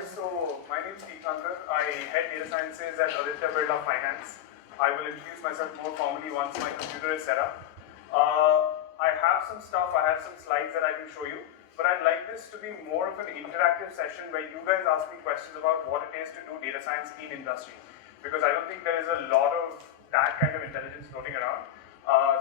guys, so my name is Tirthankar. I head data sciences at Aditya Birla Finance. I will introduce myself more formally once my computer is set up. I have some stuff, I have some slides that I can show you, but I'd like this to be more of an interactive session where you guys ask me questions about what it is to do data science in industry, because I don't think there is a lot of that kind of intelligence floating around.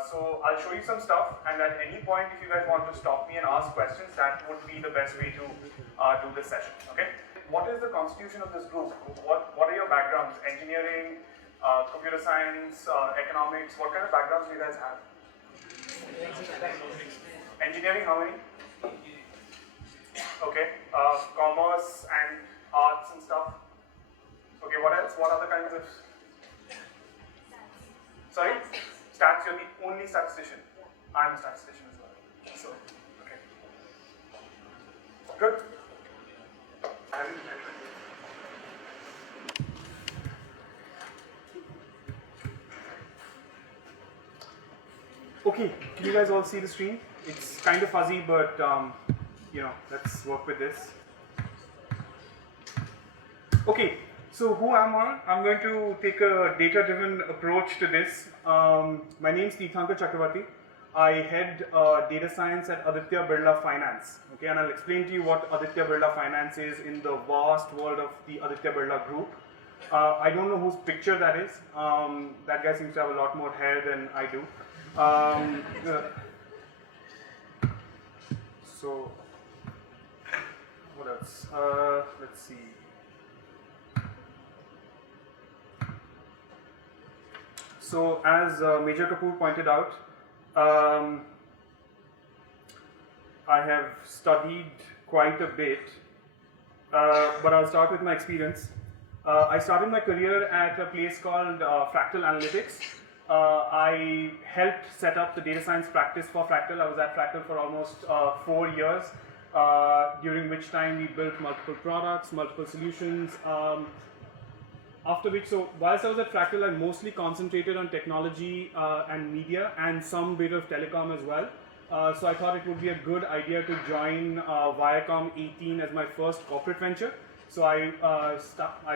So I'll show you some stuff, and at any point if you guys want to stop me and ask questions, that would be the best way to do this session, okay? What is the constitution of this group? What are your backgrounds? Engineering, computer science, economics, what kind of backgrounds do you guys have? Engineering, how many? Okay, commerce and arts and stuff. Okay, what else? What other kinds of? Sorry? Stats, you're the only statistician. I'm a statistician as well. So, okay. Good. Okay, can you guys all see the screen? It's kind of fuzzy, but let's work with this. Okay, so who am I? I'm going to take a data-driven approach to this. My name is Tirthankar Chakravarty. I head data science at Aditya Birla Finance. Okay, and I'll explain to you what Aditya Birla Finance is in the vast world of the Aditya Birla Group. I don't know whose picture that is. That guy seems to have a lot more hair than I do. So, what else? Let's see. So, as Major Kapoor pointed out, I have studied quite a bit, but I'll start with my experience. I started my career at a place called Fractal Analytics. I helped set up the data science practice for Fractal. I was at Fractal for almost 4 years, during which time we built multiple products, multiple solutions. After which, so whilst I was at Fractal, I mostly concentrated on technology and media and some bit of telecom as well. So I thought it would be a good idea to join Viacom 18 as my first corporate venture. So I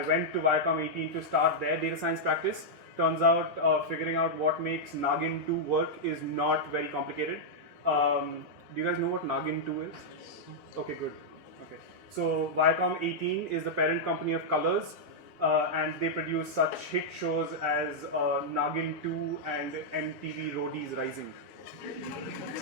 went to Viacom 18 to start their data science practice. Turns out figuring out what makes Nagin 2 work is not very complicated. Do you guys know what Nagin 2 is? Okay, good. Okay. So Viacom 18 is the parent company of Colors. And they produce such hit shows as Nagin 2 and MTV Roadies Rising.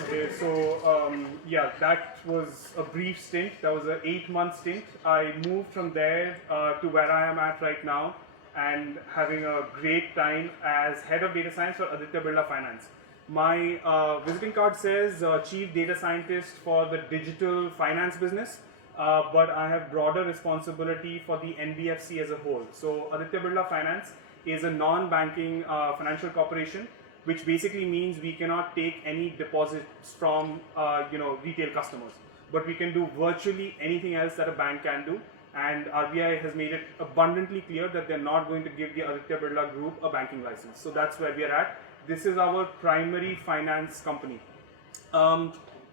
Okay, so yeah, that was a brief stint. That was an 8-month stint. I moved from there to where I am at right now, and having a great time as head of data science for Aditya Birla Finance. My visiting card says Chief Data Scientist for the digital finance business. But I have broader responsibility for the NBFC as a whole. So Aditya Birla Finance is a non-banking financial corporation, which basically means we cannot take any deposits from retail customers, but we can do virtually anything else that a bank can do. And RBI has made it abundantly clear that they're not going to give the Aditya Birla Group a banking license. So that's where we are at. This is our primary finance company.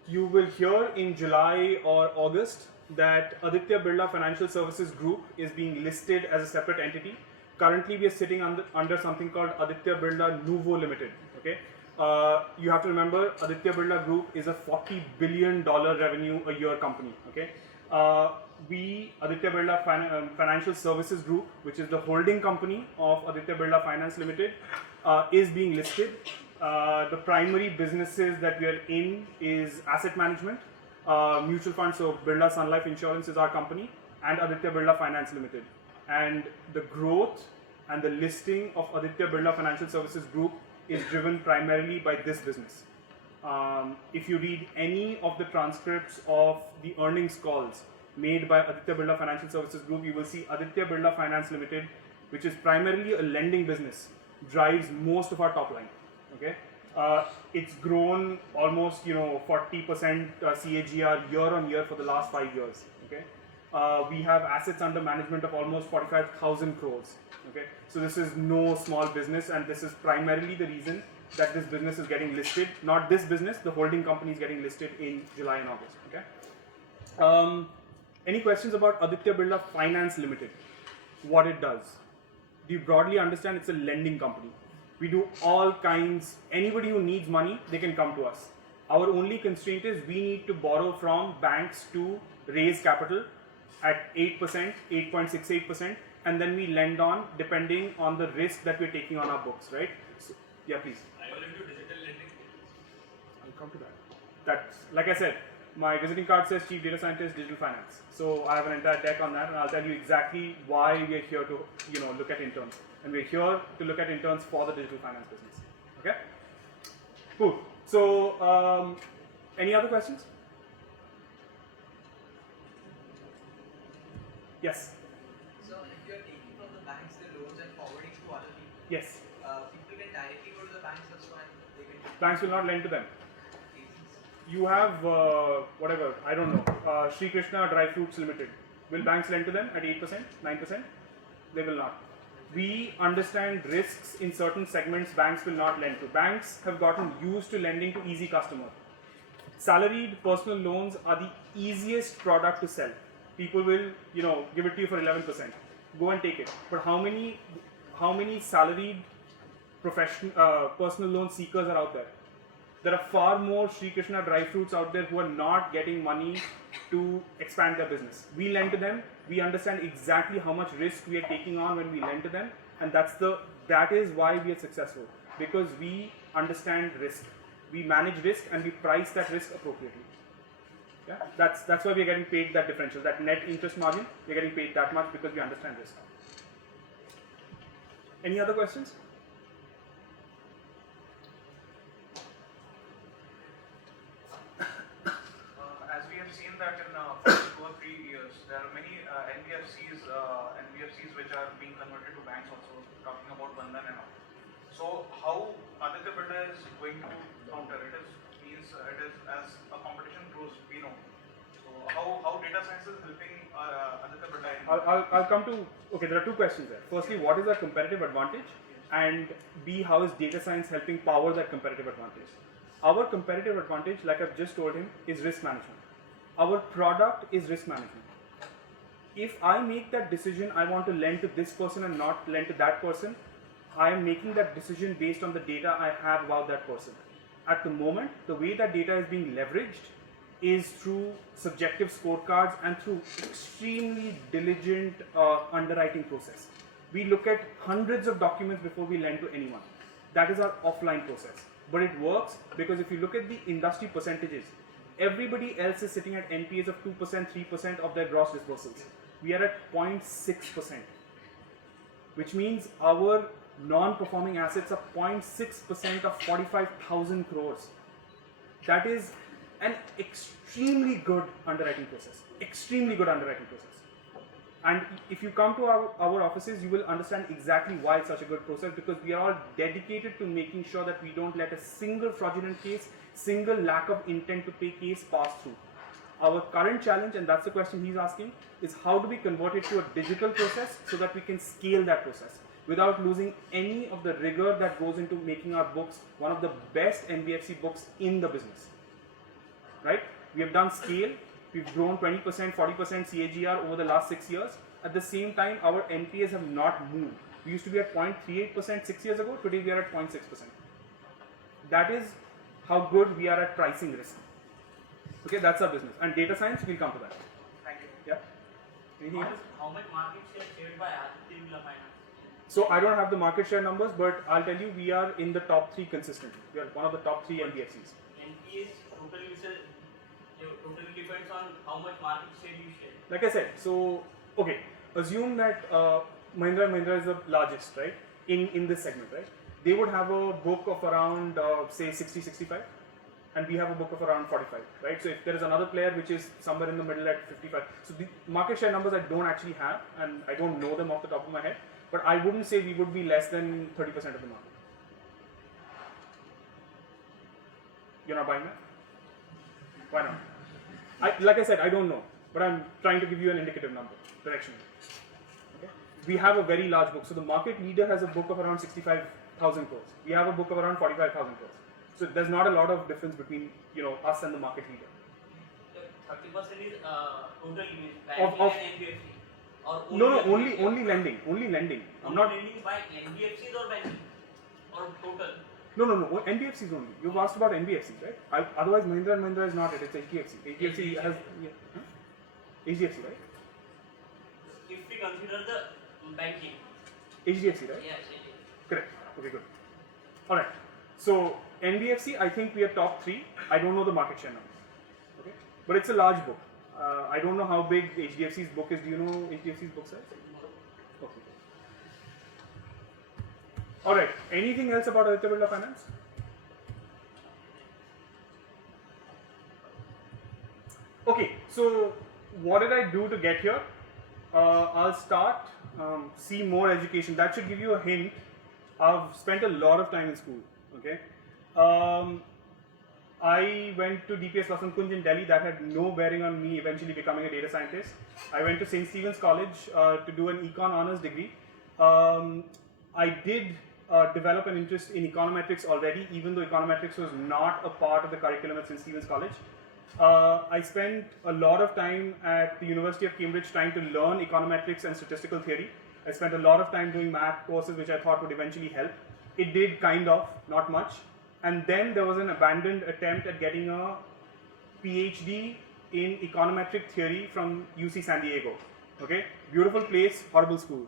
You will hear in July or August that Aditya Birla Financial Services Group is being listed as a separate entity. Currently, we are sitting under something called Aditya Birla Nuvo Limited. Okay, you have to remember Aditya Birla Group is a $40 billion revenue a year company. Okay, we Aditya Birla Financial Services Group, which is the holding company of Aditya Birla Finance Limited, is being listed. The primary businesses that we are in is asset management. Mutual funds, so Birla Sun Life Insurance is our company, and Aditya Birla Finance Limited. And the growth and the listing of Aditya Birla Financial Services Group is driven primarily by this business. If you read any of the transcripts of the earnings calls made by Aditya Birla Financial Services Group, you will see Aditya Birla Finance Limited, which is primarily a lending business, drives most of our top line. Okay. It's grown almost 40% CAGR year on year for the last 5 years. Okay, we have assets under management of almost 45,000 crores. Okay, so this is no small business, and this is primarily the reason that this business is getting listed. Not this business, the holding company is getting listed in July and August. Okay. Any questions about Aditya Birla Finance Limited? What it does? Do you broadly understand it's a lending company? We do all kinds, anybody who needs money, they can come to us. Our only constraint is we need to borrow from banks to raise capital at 8%, 8.68%, and then we lend on depending on the risk that we're taking on our books, right? So, yeah, please. I will into digital lending. I'll come to that. That's, like I said, my visiting card says Chief Data Scientist, Digital Finance. So I have an entire deck on that, and I'll tell you exactly why we are here to, look at interns. And we're here to look at interns for the digital finance business. Okay? Cool. So, any other questions? Yes. So, if you are taking from the banks the loans and forwarding to other people, Yes. People can directly go to the banks also and they can. Banks will not lend to them. You have whatever, I don't know, Sri Krishna Dry Fruits Limited. Will banks lend to them at 8%, 9%? They will not. We understand risks in certain segments banks will not lend to. Banks have gotten used to lending to easy customer. Salaried personal loans are the easiest product to sell. People will, give it to you for 11%. Go and take it. But how many salaried personal loan seekers are out there? There are far more Sri Krishna Dry Fruits out there who are not getting money to expand their business. We lend to them. We understand exactly how much risk we are taking on when we lend to them, and that is why we are successful, because we understand risk. We manage risk and we price that risk appropriately. Yeah, that's why we are getting paid that differential, that net interest margin. We are getting paid that much because we understand risk. Any other questions? As we have seen that in first 2 or 3 years, there are many NBFCs which are being converted to banks also, talking about Bandhan and all. So how Aditya Birla is going to counter it is as a competition grows, we know. So how data science is helping Aditya Birla? I'll come to, okay, there are two questions there. Firstly, what is our competitive advantage? And B, how is data science helping power that competitive advantage? Our competitive advantage, like I've just told him, is risk management. Our product is risk management. If I make that decision, I want to lend to this person and not lend to that person, I am making that decision based on the data I have about that person. At the moment, the way that data is being leveraged is through subjective scorecards and through extremely diligent underwriting process. We look at hundreds of documents before we lend to anyone. That is our offline process. But it works because if you look at the industry percentages, everybody else is sitting at NPAs of 2%, 3% of their gross disbursals. We are at 0.6%, which means our non-performing assets are 0.6% of 45,000 crores. That is an extremely good underwriting process. Extremely good underwriting process. And if you come to our offices, you will understand exactly why it's such a good process, because we are all dedicated to making sure that we don't let a single fraudulent case, single lack of intent to pay case pass through. Our current challenge, and that's the question he's asking, is how do we convert it to a digital process so that we can scale that process without losing any of the rigor that goes into making our books one of the best NBFC books in the business. Right? We have done scale. We've grown 20%, 40% CAGR over the last 6 years. At the same time, our NPAs have not moved. We used to be at 0.38% 6 years ago. Today, we are at 0.6%. That is how good we are at pricing risk. Okay, that's our business. And data science, we'll come to that. Thank you. Yeah? Anything else? How much market share shared by Aditya Birla Finance? So I don't have the market share numbers, but I'll tell you, we are in the top 3 consistently. We are one of the top 3 NBFCs. NPAs totally depends on how much market share you share. Like I said, so, okay, assume that Mahindra & Mahindra is the largest, right, in this segment, right? They would have a book of around, say, 60, 65, and we have a book of around 45, right? So if there is another player which is somewhere in the middle at 55, so the market share numbers I don't actually have, and I don't know them off the top of my head, but I wouldn't say we would be less than 30% of the market. You're not buying that? Why not? Like I said, I don't know, but I'm trying to give you an indicative number, directionally. Okay? We have a very large book. So the market leader has a book of around 65,000 crores. We have a book of around 45,000 crores. So there's not a lot of difference between us and the market leader. 30% is total limit, Of- banking of- and NBFC. Or No, NBFC? only lending. Only lending. I'm not. lending by NBFCs or banking? Or total? No. NBFCs only. You've asked about NBFCs, right? Otherwise, Mahindra and Mahindra is not it. It's HDFC. HDFC has. Yeah. Huh? HDFC, right? If we consider the banking. HDFC, right? Yes, it is. Correct. Okay, good. All right. So NBFC, I think we are top 3. I don't know the market share numbers. Okay, but it's a large book. I don't know how big HDFC's book is. Do you know HDFC's book size? Okay. All right. Anything else about Aditya Birla Finance? Okay. So what did I do to get here? I'll start. See more education. That should give you a hint. I've spent a lot of time in school. Okay. I went to DPS Vasant Kunj in Delhi. That had no bearing on me eventually becoming a data scientist. I went to St. Stephen's College to do an econ honors degree. I did develop an interest in econometrics already, even though econometrics was not a part of the curriculum at St. Stephen's College. I spent a lot of time at the University of Cambridge trying to learn econometrics and statistical theory. I spent a lot of time doing math courses, which I thought would eventually help. It did kind of, not much. And then there was an abandoned attempt at getting a PhD in econometric theory from UC San Diego. Okay, beautiful place, horrible school.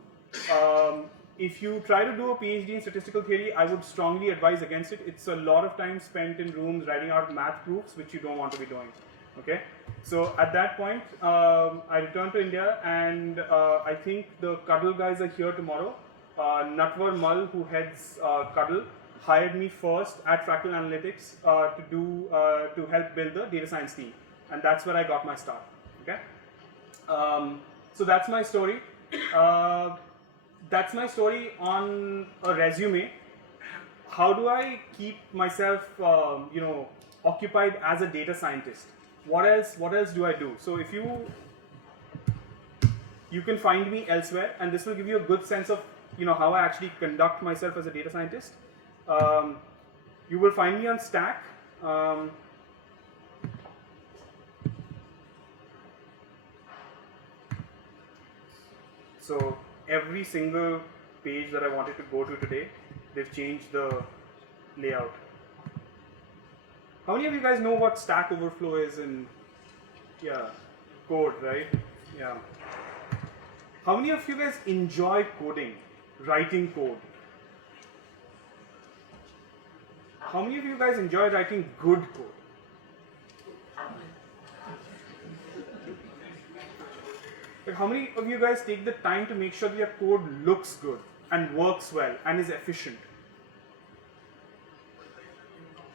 If you try to do a PhD in statistical theory, I would strongly advise against it. It's a lot of time spent in rooms writing out math proofs, which you don't want to be doing. Okay, so at that point, I returned to India, and I think the Cuddle guys are here tomorrow. Natwar Mal, who heads Cuddle, hired me first at Fractal Analytics to help build the data science team, and that's where I got my start. Okay, so that's my story. That's my story on a resume. How do I keep myself, occupied as a data scientist? What else do I do? So if you can find me elsewhere, and this will give you a good sense of how I actually conduct myself as a data scientist. You will find me on Stack. So every single page that I wanted to go to today, they've changed the layout. How many of you guys know what Stack Overflow is in code, right? Yeah. How many of you guys enjoy coding, writing code? How many of you guys enjoy writing good code? Like, how many of you guys take the time to make sure that your code looks good and works well and is efficient?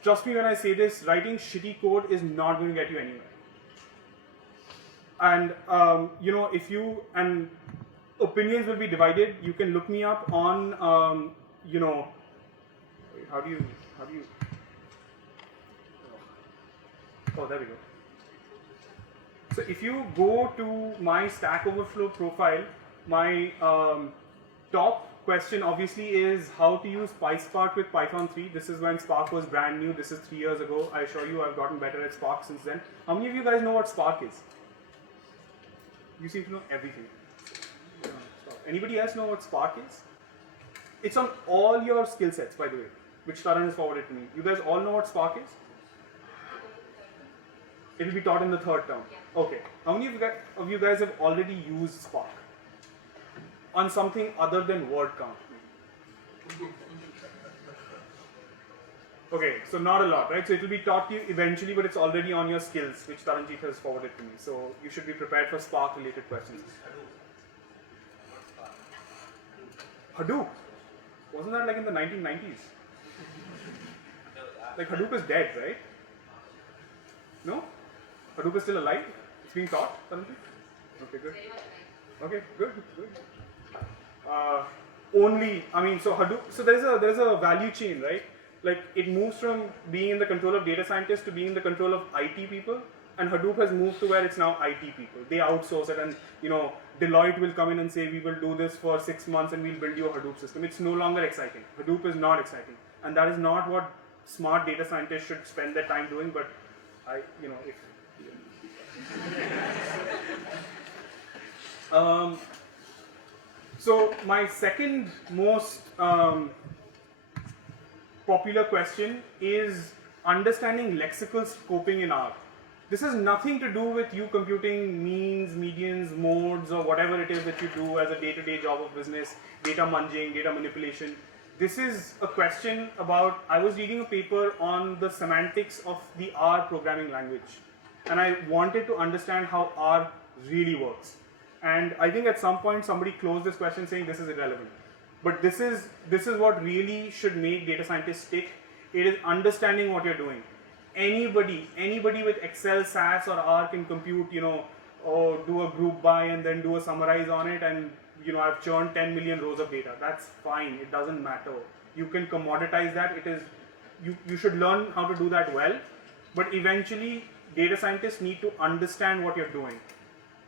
Trust me when I say this, writing shitty code is not going to get you anywhere. And opinions will be divided. You can look me up on how do you oh, there we go. So if you go to my Stack Overflow profile, my top question obviously is how to use PySpark with Python 3. This is when Spark was brand new. This is 3 years ago. I assure you I've gotten better at Spark since then. How many of you guys know what Spark is? You seem to know everything. Anybody else know what Spark is? It's on all your skill sets, by the way, which Taran has forwarded to me. You guys all know what Spark is? It will be taught in the 3rd term. Okay. How many of you guys have already used Spark on something other than word count? Okay, so not a lot, right? So it will be taught to you eventually, but it's already on your skills, which Taranjeet has forwarded to me. So you should be prepared for Spark related questions. Hadoop. Wasn't that like in the 1990s? Like Hadoop is dead, right? No? Hadoop is still alive? It's being taught, Taranjeet? Okay, good. Okay, good. So Hadoop, so there's a value chain, right? Like it moves from being in the control of data scientists to being in the control of IT people, and Hadoop has moved to where it's now IT people. They outsource it, and Deloitte will come in and say we will do this for 6 months and we'll build you a Hadoop system. It's no longer exciting. Hadoop is not exciting, and that is not what smart data scientists should spend their time doing. But So my second most popular question is understanding lexical scoping in R. This has nothing to do with you computing means, medians, modes, or whatever it is that you do as a day-to-day job of business, data munging, data manipulation. This is a question about, I was reading a paper on the semantics of the R programming language, and I wanted to understand how R really works. And I think at some point somebody closed this question saying this is irrelevant. But this is what really should make data scientists tick. It is understanding what you're doing. Anybody with Excel, SAS, or R can compute, or do a group by and then do a summarize on it, and I've churned 10 million rows of data. That's fine. It doesn't matter. You can commoditize that. It is you should learn how to do that well. But eventually, data scientists need to understand what you're doing,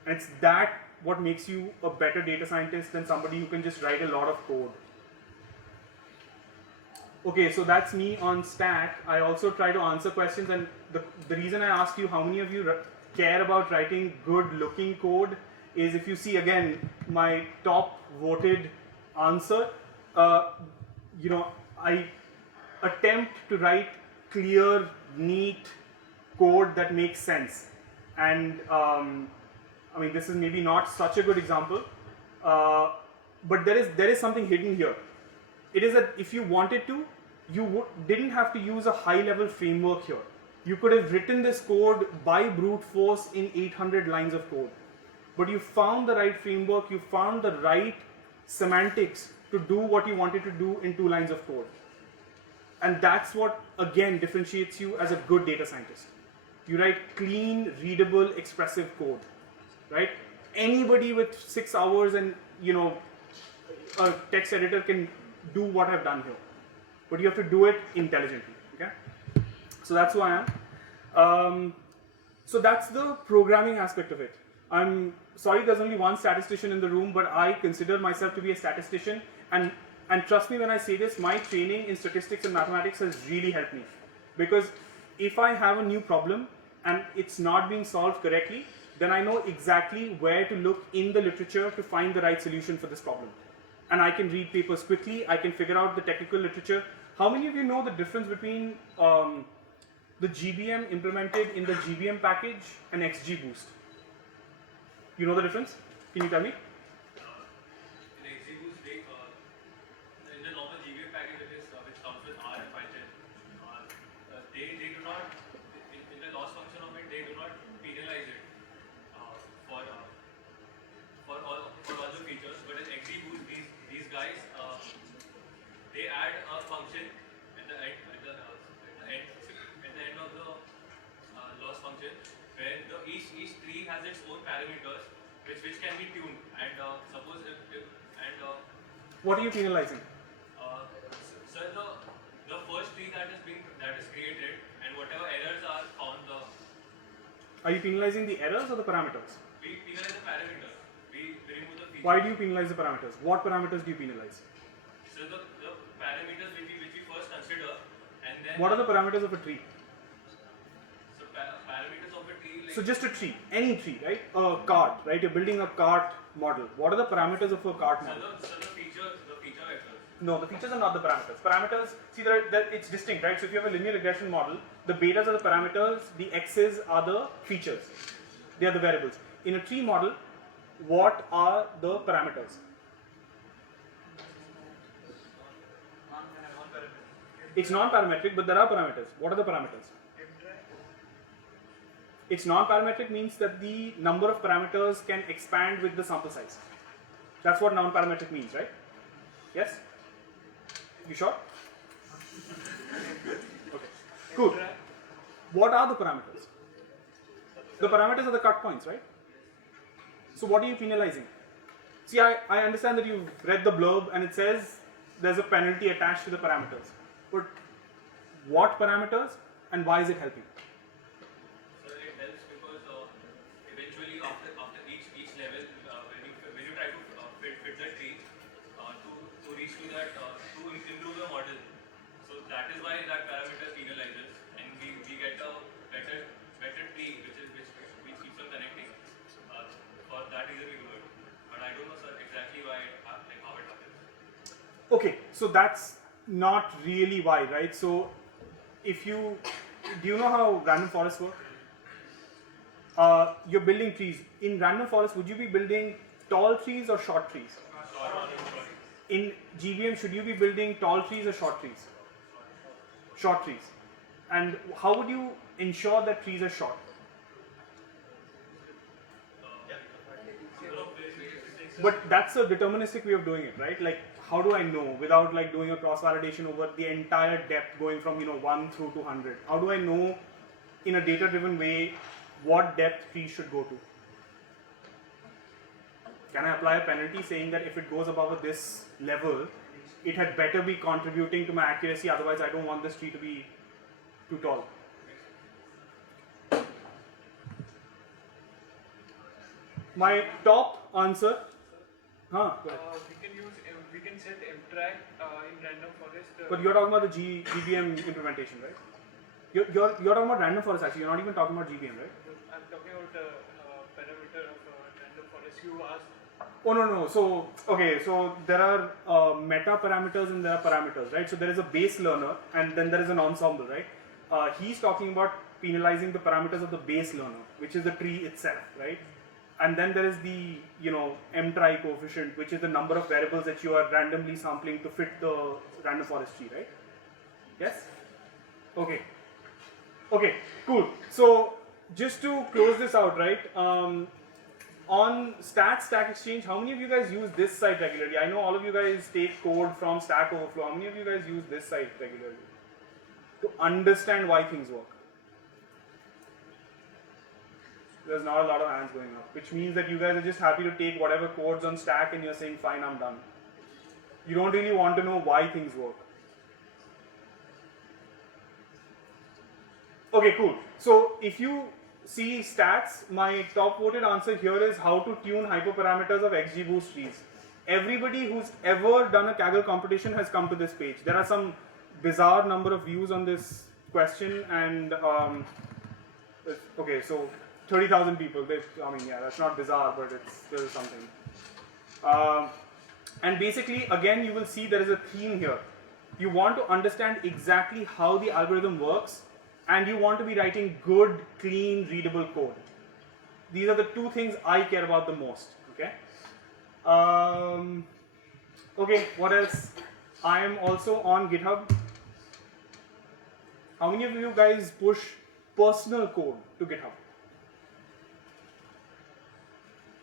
and it's that what makes you a better data scientist than somebody who can just write a lot of code. Okay, so that's me on Stack. I also try to answer questions, and the reason I asked you how many of you care about writing good looking code is if you see again my top voted answer, I attempt to write clear, neat code that makes sense. And I mean, this is maybe not such a good example, but there is something hidden here. It is that if you wanted to, you didn't have to use a high-level framework here. You could have written this code by brute force in 800 lines of code. But you found the right framework, you found the right semantics to do what you wanted to do in 2 lines of code. And that's what, again, differentiates you as a good data scientist. You write clean, readable, expressive code, right? Anybody with 6 hours and, a text editor can do what I've done here. But you have to do it intelligently, okay? So that's who I am. So that's the programming aspect of it. I'm sorry there's only one statistician in the room, but I consider myself to be a statistician. And trust me when I say this, my training in statistics and mathematics has really helped me. Because if I have a new problem and it's not being solved correctly, then I know exactly where to look in the literature to find the right solution for this problem. And I can read papers quickly, I can figure out the technical literature. How many of you know the difference between the GBM implemented in the GBM package and XGBoost? You know the difference? Can you tell me? In XGBoost, in the normal GBM package which comes with R and Python, they do not, in the loss function of it, they do not penalize it for all the features. But in XGBoost, these guys, they add a function at the end of the loss function, where each tree has its own parameters which can be tuned. And suppose what are you penalizing? So the first tree that is created, and whatever errors are found, Are you penalizing the errors or the parameters? we penalize the parameters. We remove the feature. Why do you penalize the parameters? What parameters do you penalize? So the parameters which we first consider, and then What are the parameters of a tree? so parameters of a tree, like So just a tree, any tree, right? A cart, right? You're building a cart model. What are the parameters of a cart model? the feature vectors. No, the features are not the parameters. Parameters, see, it's distinct, right? So if you have a linear regression model, the betas are the parameters, the x's are the features. They are the variables. In a tree model, what are the parameters? It's non-parametric, but there are parameters. What are the parameters? It's non-parametric means that the number of parameters can expand with the sample size. That's what non-parametric means, right? Yes? You sure? Okay. Cool. What are the parameters? The parameters are the cut points, right? So what are you penalizing? See, I understand that you've read the blurb and it says there's a penalty attached to the parameters. But what parameters and why is it helping? So it helps because eventually after each level, when you try to fit the tree to reach to that to improve the model, so that is why that parameter penalizes, and we get a better tree which keeps on Okay, so that's not really why, right? So if you, do you know how random forests work? You're building trees. In random forest, would you be building tall trees or short trees? In GBM, should you be building tall trees or short trees? Short trees. And how would you ensure that trees are short? But that's a deterministic way of doing it, right? Like, how do I know without like doing a cross validation over the entire depth going from 1 through to 100? How do I know in a data driven way what depth trees should go to? Can I apply a penalty saying that if it goes above this level, it had better be contributing to my accuracy, otherwise I don't want this tree to be too tall? My top answer, go ahead. We can set mtrack in random forest. But you're talking about the GBM implementation, right? You're talking about random forest actually, you're not even talking about GBM, right? I'm talking about parameter of random forest. You asked. Oh no. So okay, so there are meta parameters and there are parameters, right? So there is a base learner and then there is an ensemble, right? He's talking about penalizing the parameters of the base learner, which is the tree itself, right? And then there is the mtry coefficient, which is the number of variables that you are randomly sampling to fit the random forest tree, right? Yes? Okay. Okay, cool. So just to close this out, right? On Stack Exchange, how many of you guys use this site regularly? I know all of you guys take code from Stack Overflow. How many of you guys use this site regularly to understand why things work? There's not a lot of hands going up, which means that you guys are just happy to take whatever codes on Stack and you're saying, fine, I'm done. You don't really want to know why things work. Okay, cool. So if you see stats, my top voted answer here is how to tune hyperparameters of XGBoost trees. Everybody who's ever done a Kaggle competition has come to this page. There are some bizarre number of views on this question, and okay, so 30,000 people. I mean, yeah, that's not bizarre, but it's still something. And basically, again, you will see there is a theme here. You want to understand exactly how the algorithm works, and you want to be writing good, clean, readable code. These are the two things I care about the most. Okay. Okay. What else? I am also on GitHub. How many of you guys push personal code to GitHub?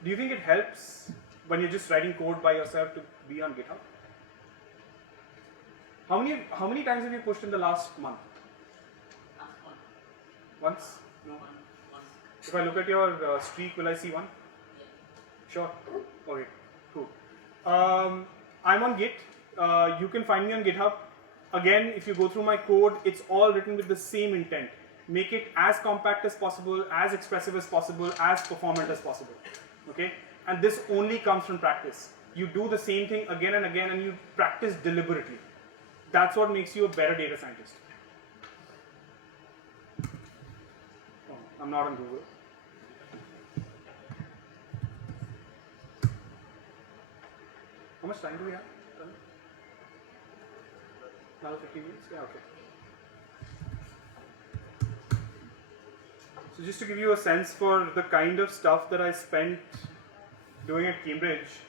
Do you think it helps when you're just writing code by yourself to be on GitHub? How many times have you pushed in the last month? Once? No? If I look at your streak, will I see one? Sure. Okay, cool. I'm on Git. You can find me on GitHub. Again, if you go through my code, it's all written with the same intent. Make it as compact as possible, as expressive as possible, as performant as possible. Okay? And this only comes from practice. You do the same thing again and again and you practice deliberately. That's what makes you a better data scientist. Oh, I'm not on Google. How much time do we have? Another 15 minutes? Yeah, okay. So just to give you a sense for the kind of stuff that I spent doing at Cambridge,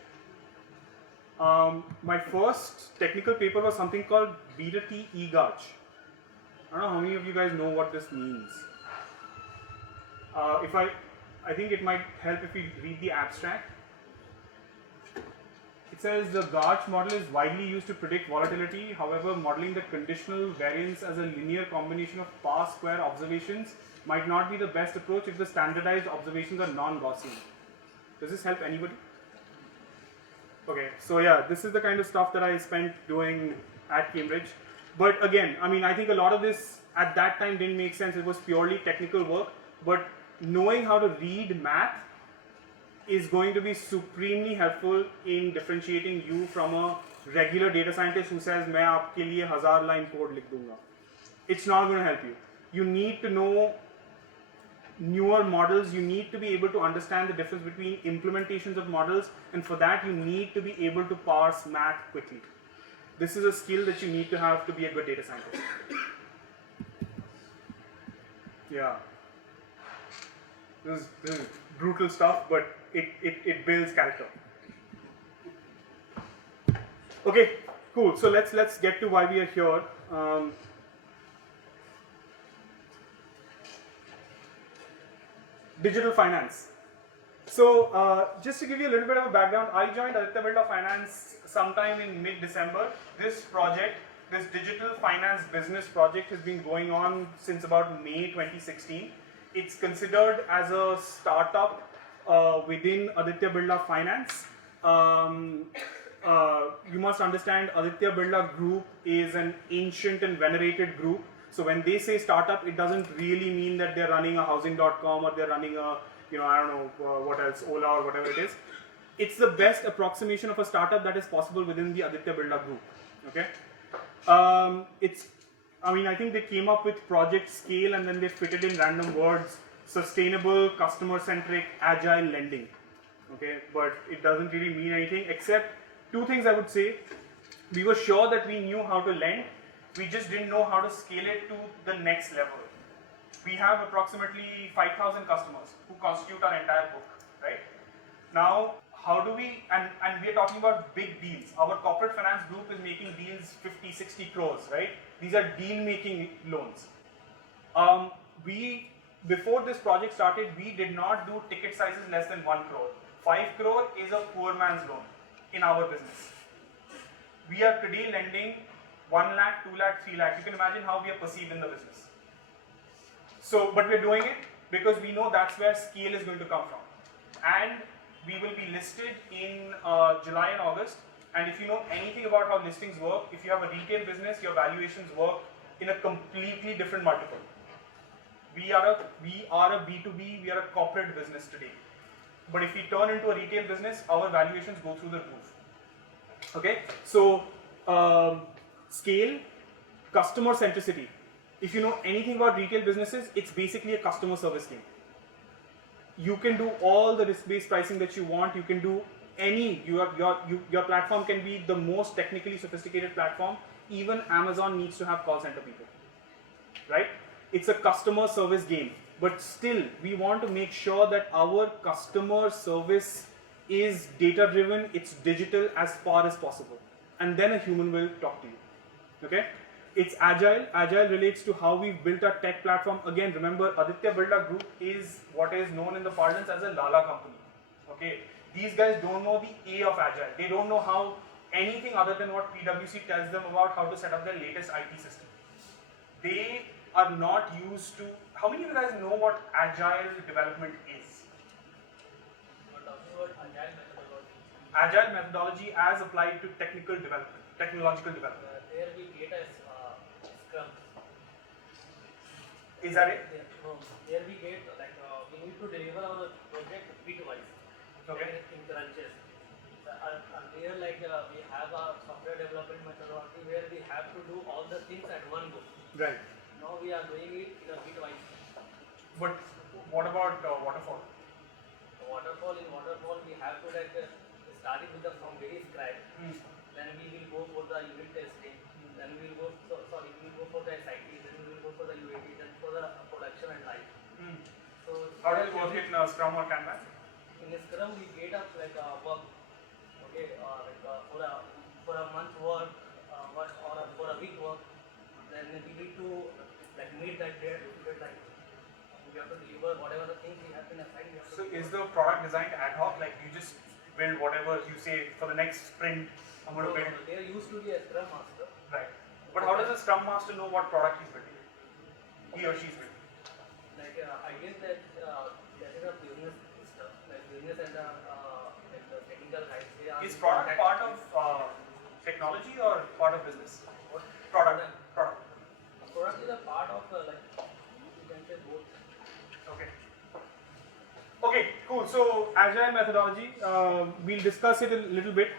my first technical paper was something called Beta-T eGarch. I don't know how many of you guys know what this means. I think it might help if we read the abstract. It says the Garch model is widely used to predict volatility. However, modeling the conditional variance as a linear combination of past square observations might not be the best approach if the standardized observations are non-Gaussian. Does this help anybody? Okay, so yeah, this is the kind of stuff that I spent doing at Cambridge. But again, I mean, I think a lot of this at that time didn't make sense. It was purely technical work. But knowing how to read math is going to be supremely helpful in differentiating you from a regular data scientist who says, "मैं आपके लिए 1000 line code लिख दूंगा." It's not going to help you. You need to know newer models. You need to be able to understand the difference between implementations of models, and for that you need to be able to parse math quickly. this is a skill that you need to have to be a good data scientist. Yeah. This is brutal stuff, but it builds character. Okay, cool. So let's get to why we are here. Digital finance. So just to give you a little bit of a background, I joined Aditya Birla Finance sometime in mid-December. This project, this digital finance business project, has been going on since about May 2016. It's considered as a startup within Aditya Birla Finance. You must understand, Aditya Birla Group is an ancient and venerated group. So when they say startup, it doesn't really mean that they're running a housing.com or they're running a, I don't know what else, Ola or whatever it is. It's the best approximation of a startup that is possible within the Aditya Birla Group. Okay. I think they came up with Project Scale and then they fitted in random words: sustainable, customer-centric, agile lending. Okay, but it doesn't really mean anything except two things I would say. We were sure that we knew how to lend. We just didn't know how to scale it to the next level. We have approximately 5,000 customers who constitute our entire book, right? Now, how do we, and we are talking about big deals. Our corporate finance group is making deals 50, 60 crores, right? These are deal-making loans. Before this project started, we did not do ticket sizes less than 1 crore. 5 crore is a poor man's loan in our business. We are today lending 1 lakh, 2 lakh, 3 lakh. You can imagine how we are perceived in the business. So, but we're doing it because we know that's where scale is going to come from. And we will be listed in July and August. And if you know anything about how listings work, if you have a retail business, your valuations work in a completely different multiple. We are a B2B, we are a corporate business today. But if we turn into a retail business, our valuations go through the roof. Okay, so scale, customer centricity. If you know anything about retail businesses, it's basically a customer service game. You can do all the risk-based pricing that you want. You can do your platform can be the most technically sophisticated platform. Even Amazon needs to have call center people, right? It's a customer service game, but still we want to make sure that our customer service is data driven, it's digital as far as possible, and then a human will talk to you. Okay, it's agile. Agile relates to how we've built our tech platform. Again, remember, Aditya Birla Group is what is known in the parlance as a Lala company. Okay, these guys don't know the A of agile. They don't know how anything other than what PwC tells them about how to set up their latest IT system. They are not used to. How many of you guys know what agile development is? Agile methodology as applied to technological development. There we get a Scrum. Is that it? There we get we need to deliver our project bitwise. Okay. In branches. There we have a software development methodology where we have to do all the things at one go. Right. Now we are doing it in a bitwise. But what about waterfall? In waterfall we have to starting with from very scratch. Then we will go for the unit testing. Then we will go for the SIT. Then we will go for the UAT. Then for the production and life. So how does it work in Scrum or Kanban? In Scrum we get up work. Okay, for a month work, or for a week work. Then we need to meet that deadline. We have to deliver whatever the things we have been assigned. So is the product designed ad hoc? Like you just build whatever you say for the next sprint? I'm going to build. There used to be a Scrum Master. Right. But how does a Scrum Master know what product he's building? He or she's building. I guess that is a business stuff. Business and the technical guys. Is product part of technology or part of business? What? Product. Product is a part of you can say both. Okay. Okay, cool. So agile methodology, we'll discuss it a little bit.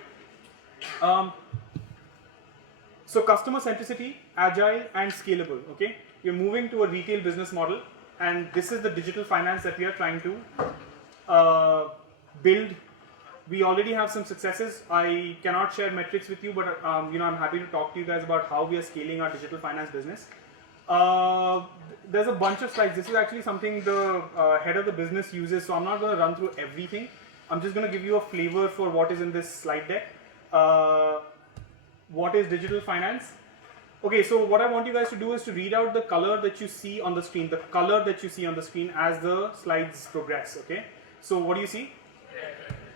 So customer centricity, agile and scalable. Okay, you're moving to a retail business model, and this is the digital finance that we are trying to build we already have some successes. I cannot share metrics with you, but I'm happy to talk to you guys about how we are scaling our digital finance business. There's a bunch of slides. This is actually something the head of the business uses, so I'm not going to run through everything. I'm just going to give you a flavor for what is in this slide deck. What is digital finance? Okay, so what I want you guys to do is to read out the color that you see on the screen, as the slides progress, okay? So what do you see?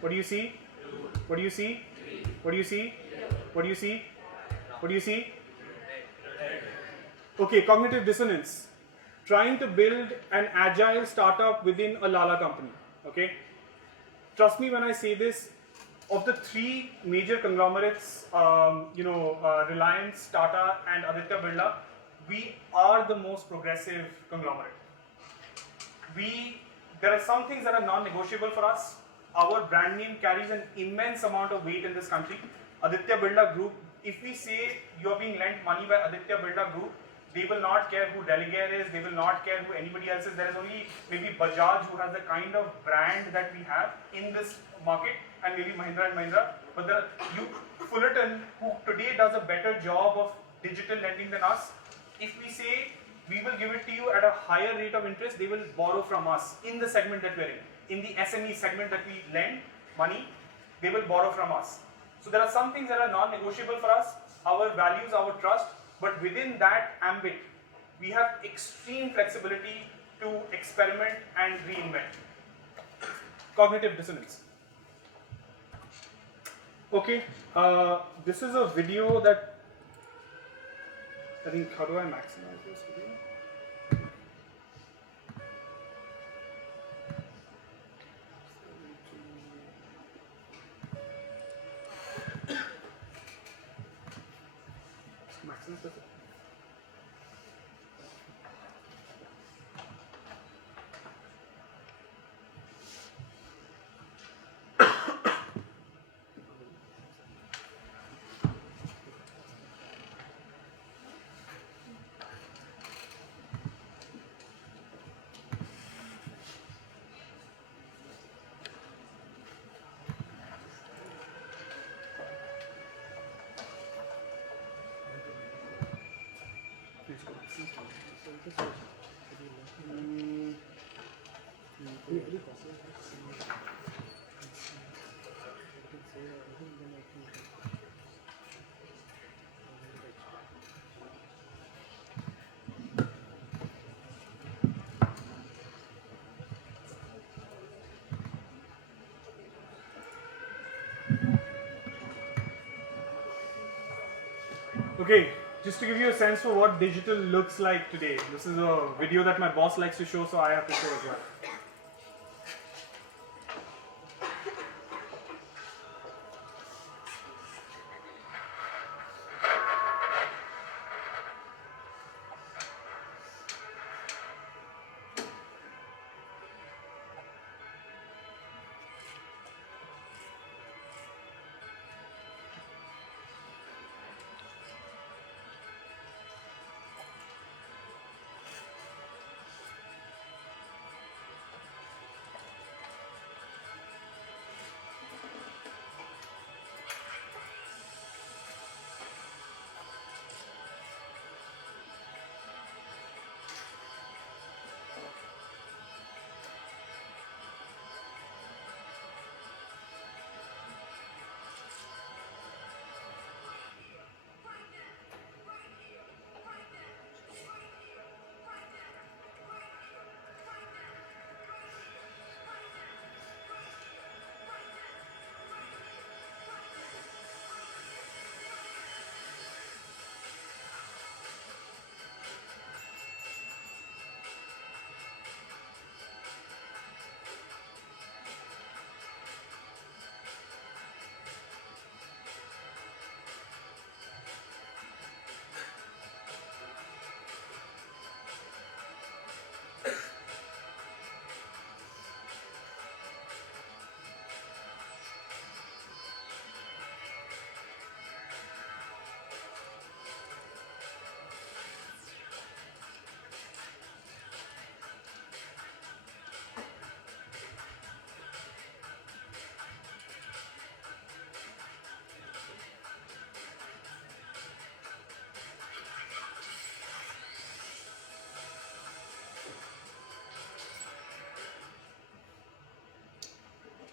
What do you see? What do you see? What do you see? What do you see? What do you see? Okay, cognitive dissonance. Trying to build an agile startup within a Lala company, okay? Trust me when I say this, of the three major conglomerates, Reliance, Tata, and Aditya Birla, we are the most progressive conglomerate. There are some things that are non-negotiable for us. Our brand name carries an immense amount of weight in this country. Aditya Birla Group, if we say you're being lent money by Aditya Birla Group, they will not care who Delegare is, they will not care who anybody else is. There is only maybe Bajaj who has the kind of brand that we have in this market, and maybe Mahindra and Mahindra. But Fullerton, who today does a better job of digital lending than us, if we say we will give it to you at a higher rate of interest, they will borrow from us in the segment that we're in. In the SME segment that we lend money, they will borrow from us. So there are some things that are non-negotiable for us, our values, our trust, but within that ambit, we have extreme flexibility to experiment and reinvent. Cognitive dissonance. Okay, this is a video that, I think, how do I maximize this video? Maximize this. Okay, just to give you a sense for what digital looks like today, this is a video that my boss likes to show, so I have to show as well.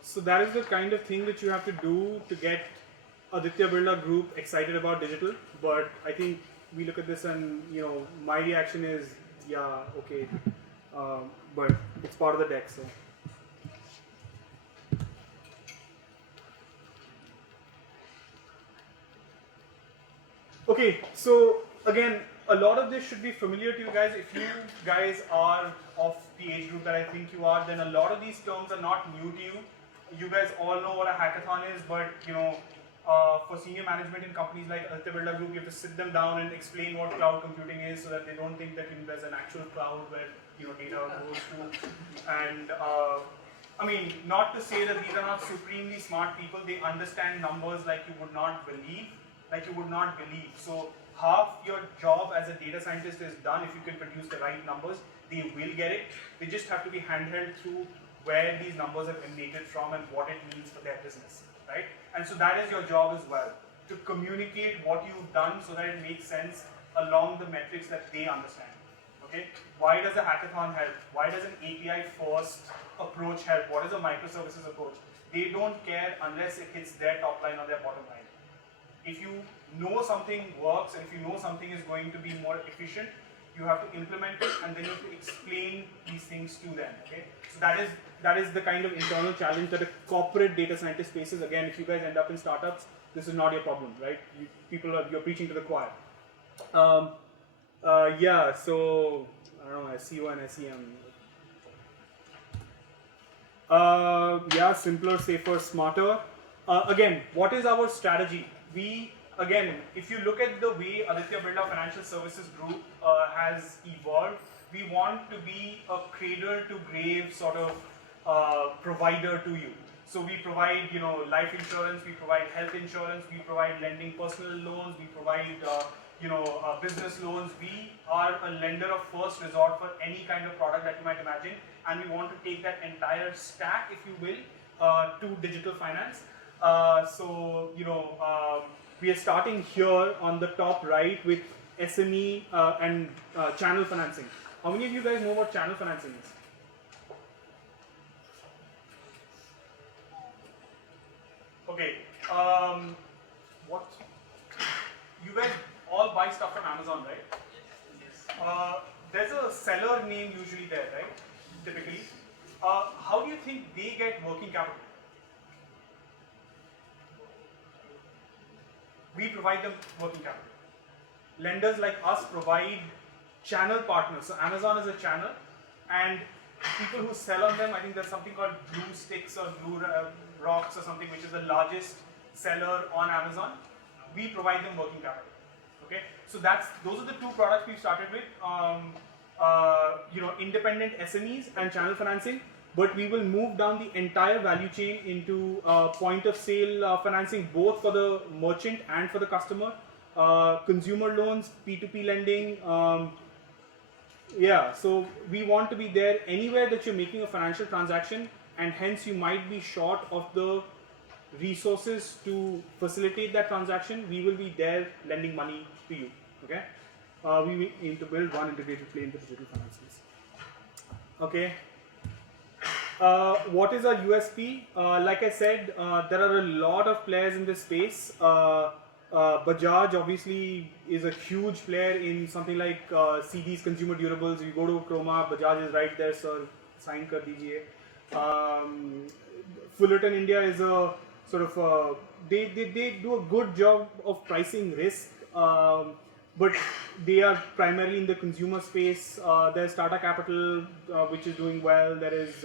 So that is the kind of thing that you have to do to get Aditya Birla Group excited about digital. But I think we look at this and, you know, my reaction is, yeah, okay, but it's part of the deck. So. Okay, so again, a lot of this should be familiar to you guys. If you guys are of the age group that I think you are, then a lot of these terms are not new to you. You guys all know what a hackathon is, but you know, for senior management in companies like Aditya Birla Group, you have to sit them down and explain what cloud computing is, so that they don't think that there's an actual cloud where data goes to. And I mean, not to say that these are not supremely smart people. They understand numbers like you would not believe. So half your job as a data scientist is done if you can produce the right numbers. They will get it. They just have to be handheld through where these numbers have emanated from and what it means for their business, right? And so that is your job as well, to communicate what you've done so that it makes sense along the metrics that they understand, okay? Why does a hackathon help? Why does an API first approach help? What is a microservices approach? They don't care unless it hits their top line or their bottom line. If you know something works and if you know something is going to be more efficient, you have to implement it and then you have to explain these things to them, okay? So that is the kind of internal challenge that a corporate data scientist faces. Again, if you guys end up in startups, this is not your problem, right? You're preaching to the choir. Yeah, so I don't know, SEO and SEM. Yeah, simpler, safer, smarter. Again, what is our strategy? Again, if you look at the way Aditya Birla Financial Services Group has evolved, we want to be a cradle to grave sort of provider to you. So we provide, life insurance, we provide health insurance, we provide lending personal loans, we provide, business loans. We are a lender of first resort for any kind of product that you might imagine, and we want to take that entire stack, if you will, to digital finance. We are starting here on the top right with SME and channel financing. How many of you guys know what channel financing is? Okay, what? You guys all buy stuff from Amazon, right? Yes. There's a seller name usually there, right? Typically. How do you think they get working capital? We provide them working capital. Lenders like us provide channel partners. So Amazon is a channel, and people who sell on them, I think there's something called Blue Sticks or Blue Rocks or something, which is the largest seller on Amazon. We provide them working capital. Okay, so those are the two products we've started with. Independent SMEs and channel financing. But we will move down the entire value chain into point of sale financing, both for the merchant and for the customer. Consumer loans, P2P lending. So we want to be there anywhere that you're making a financial transaction, and hence you might be short of the resources to facilitate that transaction. We will be there lending money to you. Okay. We aim to build one integrated play in the digital finance space. Okay. What is our USP? Like I said, there are a lot of players in this space. Bajaj obviously is a huge player in something like CDs, consumer durables. You go to Chroma, Bajaj is right there, sir. Sign kar dijiye. Fullerton India is a sort of they do a good job of pricing risk, but they are primarily in the consumer space. There's Tata Capital, which is doing well. There is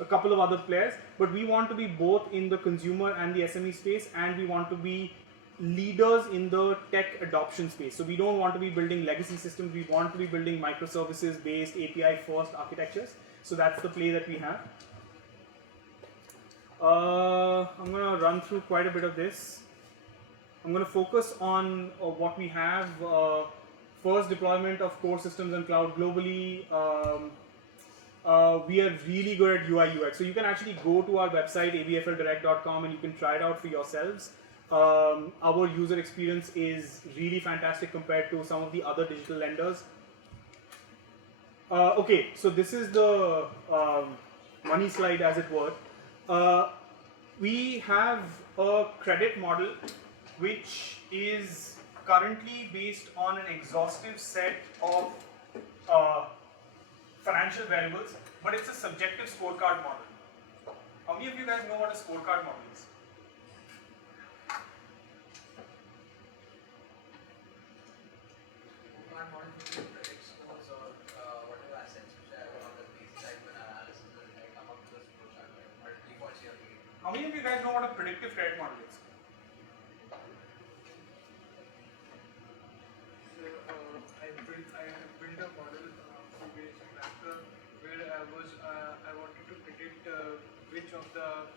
a couple of other players, but we want to be both in the consumer and the SME space, and we want to be leaders in the tech adoption space. So we don't want to be building legacy systems. We want to be building microservices based API first architectures. So that's the play that we have. I'm going to run through quite a bit of this. I'm going to focus on what we have. First, deployment of core systems and cloud globally. We are really good at UI UX. So you can actually go to our website, abfldirect.com, and you can try it out for yourselves. Our user experience is really fantastic compared to some of the other digital lenders. Okay, so this is the money slide, as it were. We have a credit model which is currently based on an exhaustive set of financial variables, but it's a subjective scorecard model. How many of you guys know what a scorecard model is? Can't monitor credit scores or whatever assets which I have on the basis type of analysis and I come up with a score chart, right? Or defaults here. How many of you guys know what a predictive credit model is? So I have built a model simulation after where I wanted to predict which of the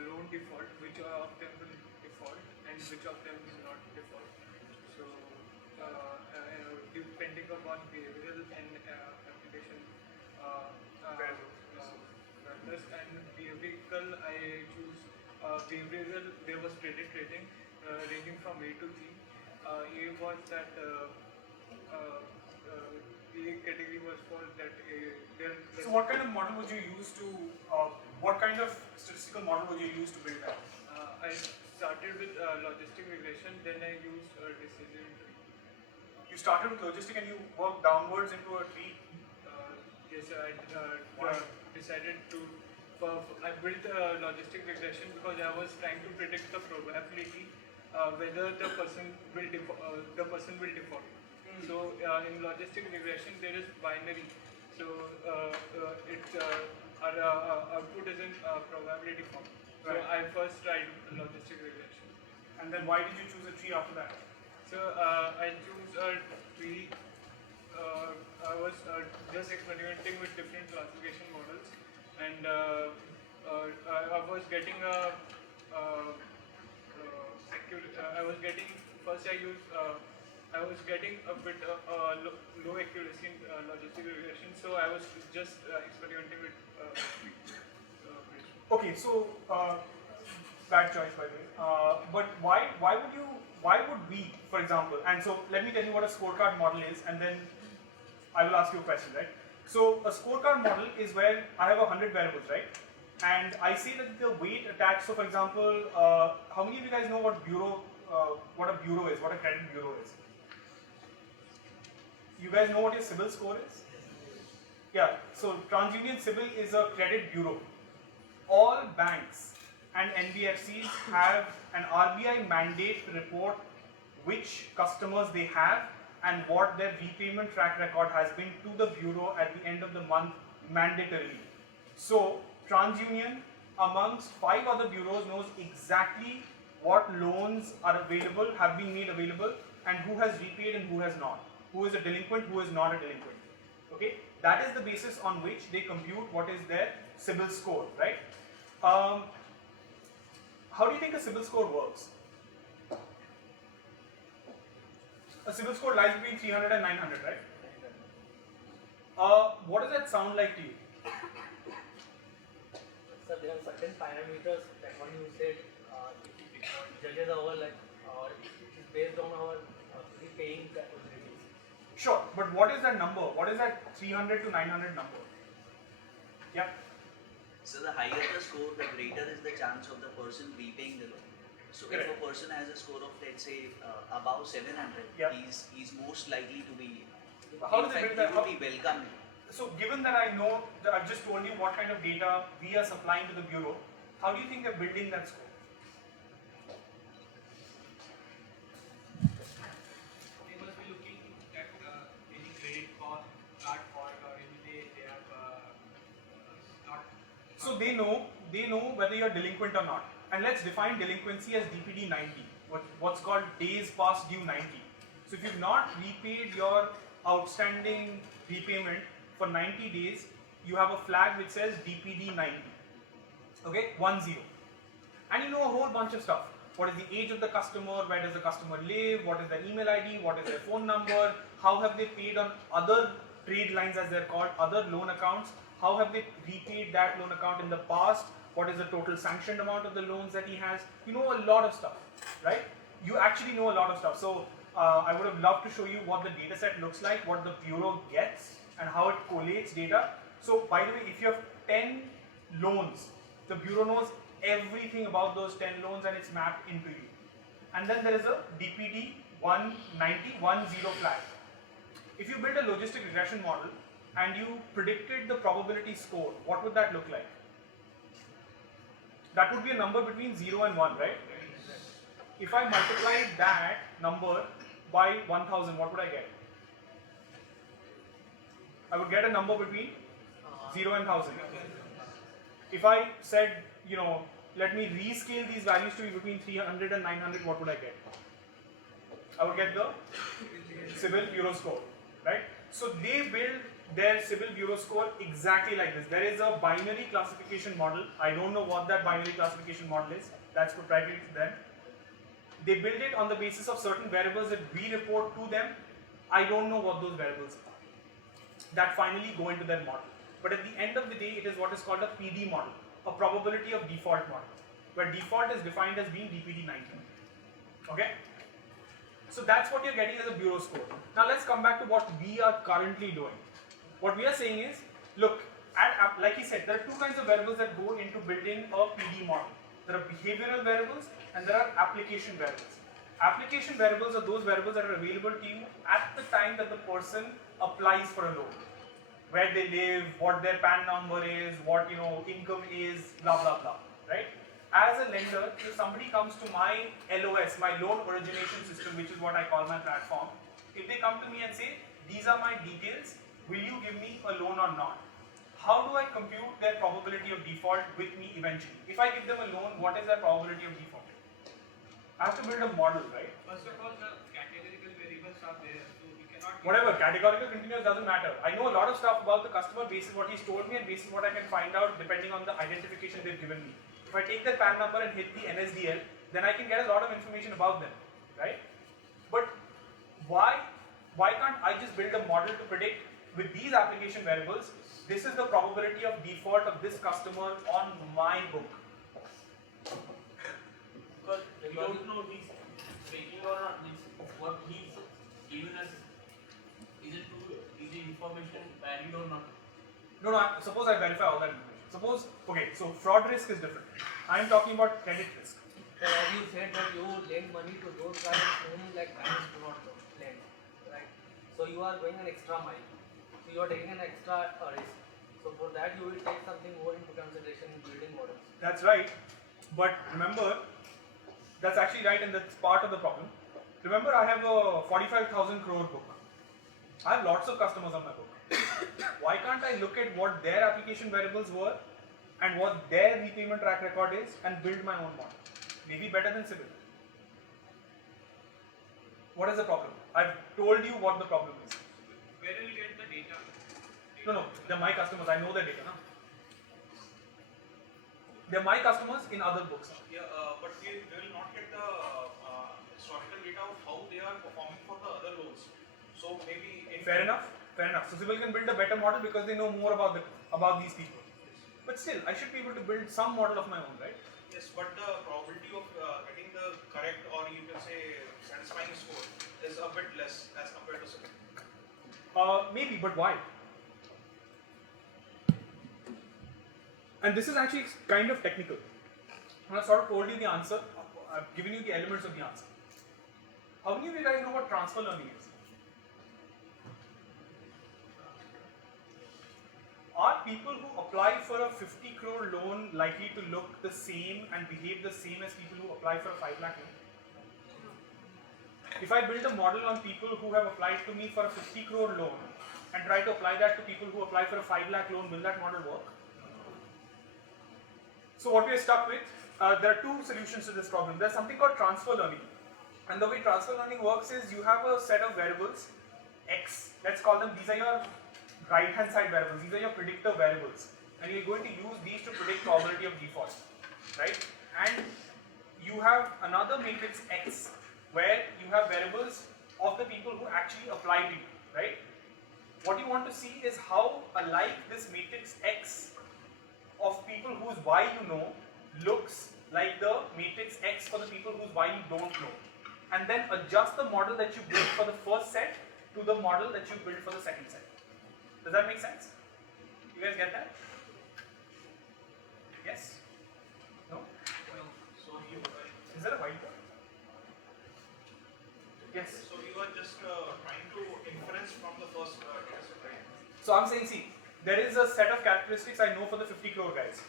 loan default, which of them will default, and which of them will not default. So depending upon behavioral and application factors and behavioral, I choose behavioral. There was credit rating ranging from A to G. A was that A category was for that So what kind of model would you use to, what kind of statistical model would you use to build that? I started with logistic regression, then I used decision tree. You started with logistic and you worked downwards into a tree. Yes, I Why? decided to. I built logistic regression because I was trying to predict the probability whether the person will default. So in logistic regression there is binary. So our output is in probability form. So Right. I first tried logistic regression. And then why did you choose a tree after that? So I choose a tree. I was just experimenting with different classification models, and I was getting I was getting first I was getting a bit low accuracy in logistic regression, so I was just experimenting with. Okay, so bad choice by the way. But why would we, for example, and so let me tell you what a scorecard model is, and then I will ask you a question, right? So a scorecard model is where I have 100 variables, right? And I say that the weight attached. So for example, how many of you guys know what a bureau is, what a credit bureau is? You guys know what your CIBIL score is? Yeah. So TransUnion CIBIL is a credit bureau. All banks and NBFCs have an RBI mandate to report which customers they have and what their repayment track record has been to the bureau at the end of the month mandatorily. So TransUnion, amongst 5 other bureaus, knows exactly what loans are available, have been made available, and who has repaid and who has not. Who is a delinquent, who is not a delinquent. Okay, that is the basis on which they compute what is their CIBIL score, right? How do you think a CIBIL score works? A CIBIL score lies between 300 and 900, right? What does that sound like to you? So there are certain parameters that one you said judges our it is based on our repaying capabilities. Sure, but what is that number? What is that 300 to 900 number? Yeah. So the higher the score, the greater is the chance of the person repaying the loan. So if a person has a score of, let's say, above 700, Yeah. he's most likely to be. How does it build that? He will be welcomed. So given that I know, that I've just told you what kind of data we are supplying to the bureau, how do you think they're building that score? They must be looking at any credit card for any they have not. So they know whether you're delinquent or not. And let's define delinquency as DPD 90, what's called days past due 90. So if you've not repaid your outstanding repayment for 90 days, you have a flag which says DPD 90. Okay, 10. And you know a whole bunch of stuff. What is the age of the customer, where does the customer live, what is their email ID, what is their phone number, how have they paid on other trade lines as they're called, other loan accounts, how have they repaid that loan account in the past, what is the total sanctioned amount of the loans that he has. You know a lot of stuff, right? You actually know a lot of stuff. So I would have loved to show you what the data set looks like, what the bureau gets, and how it collates data. So by the way, if you have 10 loans, the bureau knows everything about those 10 loans and it's mapped into you. And then there is a DPD 19010 flag. If you build a logistic regression model and you predicted the probability score, what would that look like? That would be a number between 0 and 1, right? If I multiplied that number by 1000, what would I get? I would get a number between 0 and 1000. If I said, let me rescale these values to be between 300 and 900, what would I get? I would get the Civil Bureau score, right? So they build their Civil Bureau score exactly like this. There is a binary classification model. I don't know what that binary classification model is. That's proprietary to them. They build it on the basis of certain variables that we report to them. I don't know what those variables are that finally go into their model. But at the end of the day, it is what is called a PD model, a probability of default model, where default is defined as being DPD 19. Okay? So that's what you're getting as a bureau score. Now let's come back to what we are currently doing. What we are saying is, look, like he said, there are two kinds of variables that go into building a PD model. There are behavioral variables and there are application variables. Application variables are those variables that are available to you at the time that the person applies for a loan. Where they live, what their PAN number is, what income is, blah blah blah, right? As a lender, if somebody comes to my LOS, my loan origination system, which is what I call my platform, if they come to me and say, these are my details, will you give me a loan or not? How do I compute their probability of default with me eventually? If I give them a loan, what is their probability of default? I have to build a model, right? First of all, the categorical variables are there, so we cannot. Whatever, categorical continuous doesn't matter. I know a lot of stuff about the customer based on what he's told me and based on what I can find out depending on the identification they've given me. If I take their PAN number and hit the NSDL, then I can get a lot of information about them, right? But why can't I just build a model to predict with these application variables, this is the probability of default of this customer on my book? Because we don't know he's faking or not. What he's given us is the information valid or not? No, suppose I verify all that information. Suppose, okay, so fraud risk is different. I am talking about credit risk. So as you said that you lend money to those guys whom like banks do not lend, right? So you are going an extra mile. So you are taking an extra risk. So for that you will take something more into consideration in building models. That's right. But remember, that's actually right and that's part of the problem. Remember, I have a 45,000 crore book. I have lots of customers on my book. Why can't I look at what their application variables were and what their repayment track record is and build my own model? Maybe better than Civil. What is the problem? I've told you what the problem is. Where will you get the data? No, they're my customers. I know their data. No? They're my customers in other books. Yeah, but we will not get the historical data of how they are performing for the other loans. So maybe Fair enough. So Civil can build a better model because they know more about these people. But still, I should be able to build some model of my own, right? Yes, but the probability of getting the correct or you can say satisfying score is a bit less as compared to Civil. Maybe, but why? And this is actually kind of technical. I sort of told you the answer. I've given you the elements of the answer. How many of you guys know what transfer learning is? Are people who apply for a 50 crore loan likely to look the same and behave the same as people who apply for a 5 lakh loan? If I build a model on people who have applied to me for a 50 crore loan and try to apply that to people who apply for a 5 lakh loan, will that model work? So what we are stuck with, there are two solutions to this problem. There's something called transfer learning. And the way transfer learning works is you have a set of variables, X, let's call them, these are your right hand side variables, these are your predictor variables. And you're going to use these to predict probability of default, right? And you have another matrix X where you have variables of the people who actually apply to you, right? What you want to see is how alike this matrix X of people whose Y you know looks like the matrix X for the people whose Y you don't know. And then adjust the model that you built for the first set to the model that you built for the second set. Does that make sense? You guys get that? Yes? No? Is there a whiteboard? Yes. So you are just trying to inference from the first data set, right? So I'm saying, see, there is a set of characteristics I know for the 50 crore guys.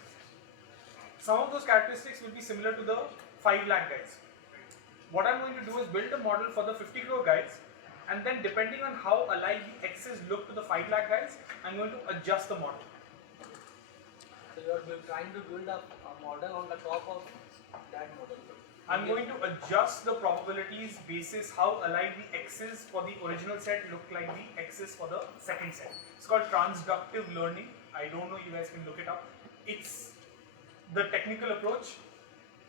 Some of those characteristics will be similar to the 5 lakh guys. What I'm going to do is build a model for the 50 crore guys, and then depending on how alike the X's look to the 5 lakh guys, I'm going to adjust the model. So you are trying to build a model on the top of that model. I'm going to adjust the probabilities basis how alike the X's for the original set look like the X's for the second set. It's called transductive learning. I don't know, you guys can look it up. It's the technical approach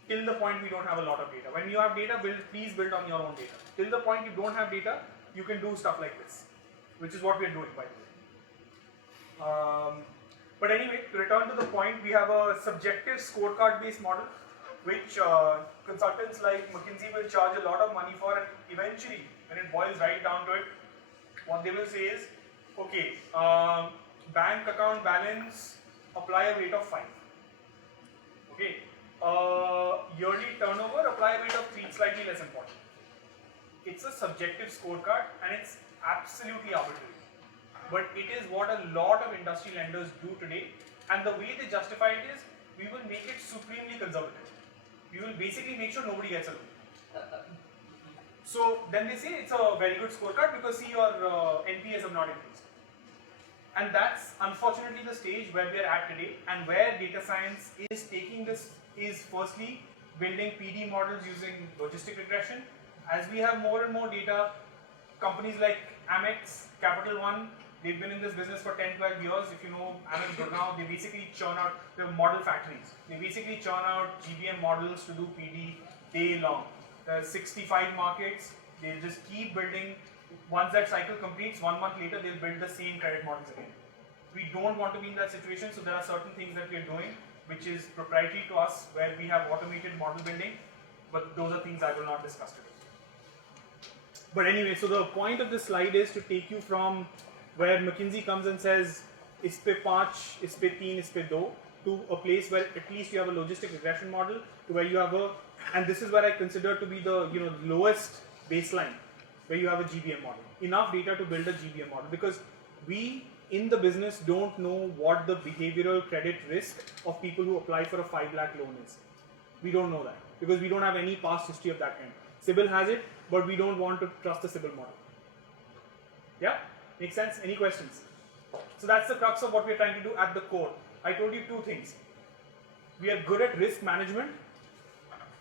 till the point we don't have a lot of data. When you have data, please build on your own data. Till the point you don't have data, you can do stuff like this, which is what we are doing, by the way. But anyway, to return to the point, we have a subjective scorecard based model, which consultants like McKinsey will charge a lot of money for, and eventually, when it boils right down to it, what they will say is, okay, bank account balance, apply a weight of 5. Okay, yearly turnover, apply a weight of 3, slightly less important. It's a subjective scorecard and it's absolutely arbitrary. But it is what a lot of industry lenders do today, and the way they justify it is, we will make it supremely conservative. We will basically make sure nobody gets a loan. So then they say it's a very good scorecard because see, your NPAs have not increased. And that's unfortunately the stage where we are at today, and where data science is taking this is firstly building PD models using logistic regression. As we have more and more data, companies like Amex, Capital One, they've been in this business for 10-12 years. If you know Amex Gurgaon, they basically churn out the model factories. They basically churn out GBM models to do PD day long. There are 65 markets. They'll just keep building. Once that cycle completes, 1 month later, they'll build the same credit models again. We don't want to be in that situation, so there are certain things that we are doing which is proprietary to us, where we have automated model building, but those are things I will not discuss today. But anyway, so the point of this slide is to take you from where McKinsey comes and says, is pe 5, is pe 3, is pe 2, to a place where at least you have a logistic regression model, to where you have a, and this is where I consider to be the lowest baseline, where you have a GBM model. Enough data to build a GBM model, because we in the business don't know what the behavioral credit risk of people who apply for a 5 lakh loan is. We don't know that, because we don't have any past history of that kind. CIBIL has it, but we don't want to trust the CIBIL model. Yeah? Make sense? Any questions? So that's the crux of what we're trying to do at the core. I told you 2 things. We are good at risk management,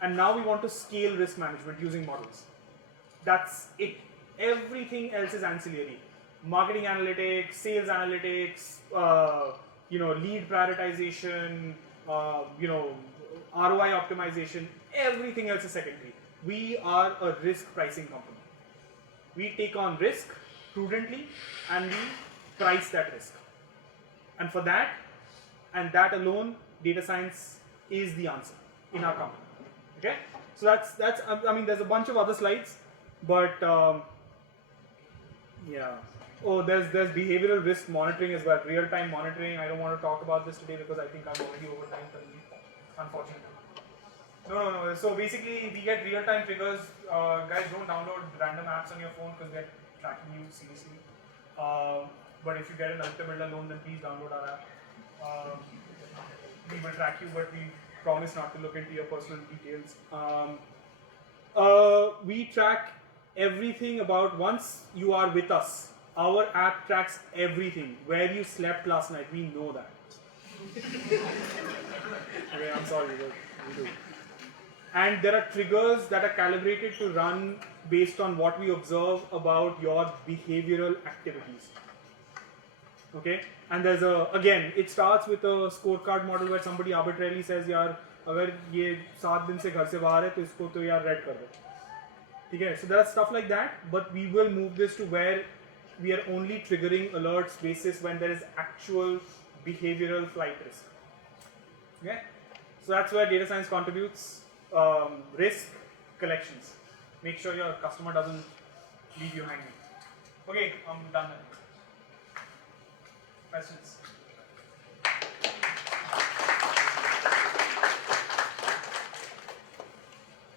and now we want to scale risk management using models. That's it. Everything else is ancillary. Marketing analytics, sales analytics, lead prioritization, ROI optimization, everything else is secondary. We are a risk pricing company. We take on risk prudently and we price that risk. And for that, and that alone, data science is the answer in our company. Okay? So that's I mean, there's a bunch of other slides, but yeah. Oh, there's behavioral risk monitoring as well, real-time monitoring. I don't want to talk about this today because I think I'm already over time, unfortunately. No. So basically, we get real-time triggers. Guys, don't download random apps on your phone because they're tracking you seriously. But if you get an Aditya Birla loan, then please download our app. We will track you, but we promise not to look into your personal details. We track everything about once you are with us. Our app tracks everything. Where you slept last night, we know that. Okay, I'm sorry, but we do. And there are triggers that are calibrated to run based on what we observe about your behavioral activities. Okay, and there's again, it starts with a scorecard model where somebody arbitrarily says, "यार, अगर ये 7 दिन से घर से बाहर है, तो इसको तो यार red कर दो." Okay, so there are stuff like that, but we will move this to where we are only triggering alerts basis when there is actual behavioral flight risk. Okay, so that's where data science contributes. Risk collections. Make sure your customer doesn't leave you hanging. Okay, I'm done. Questions?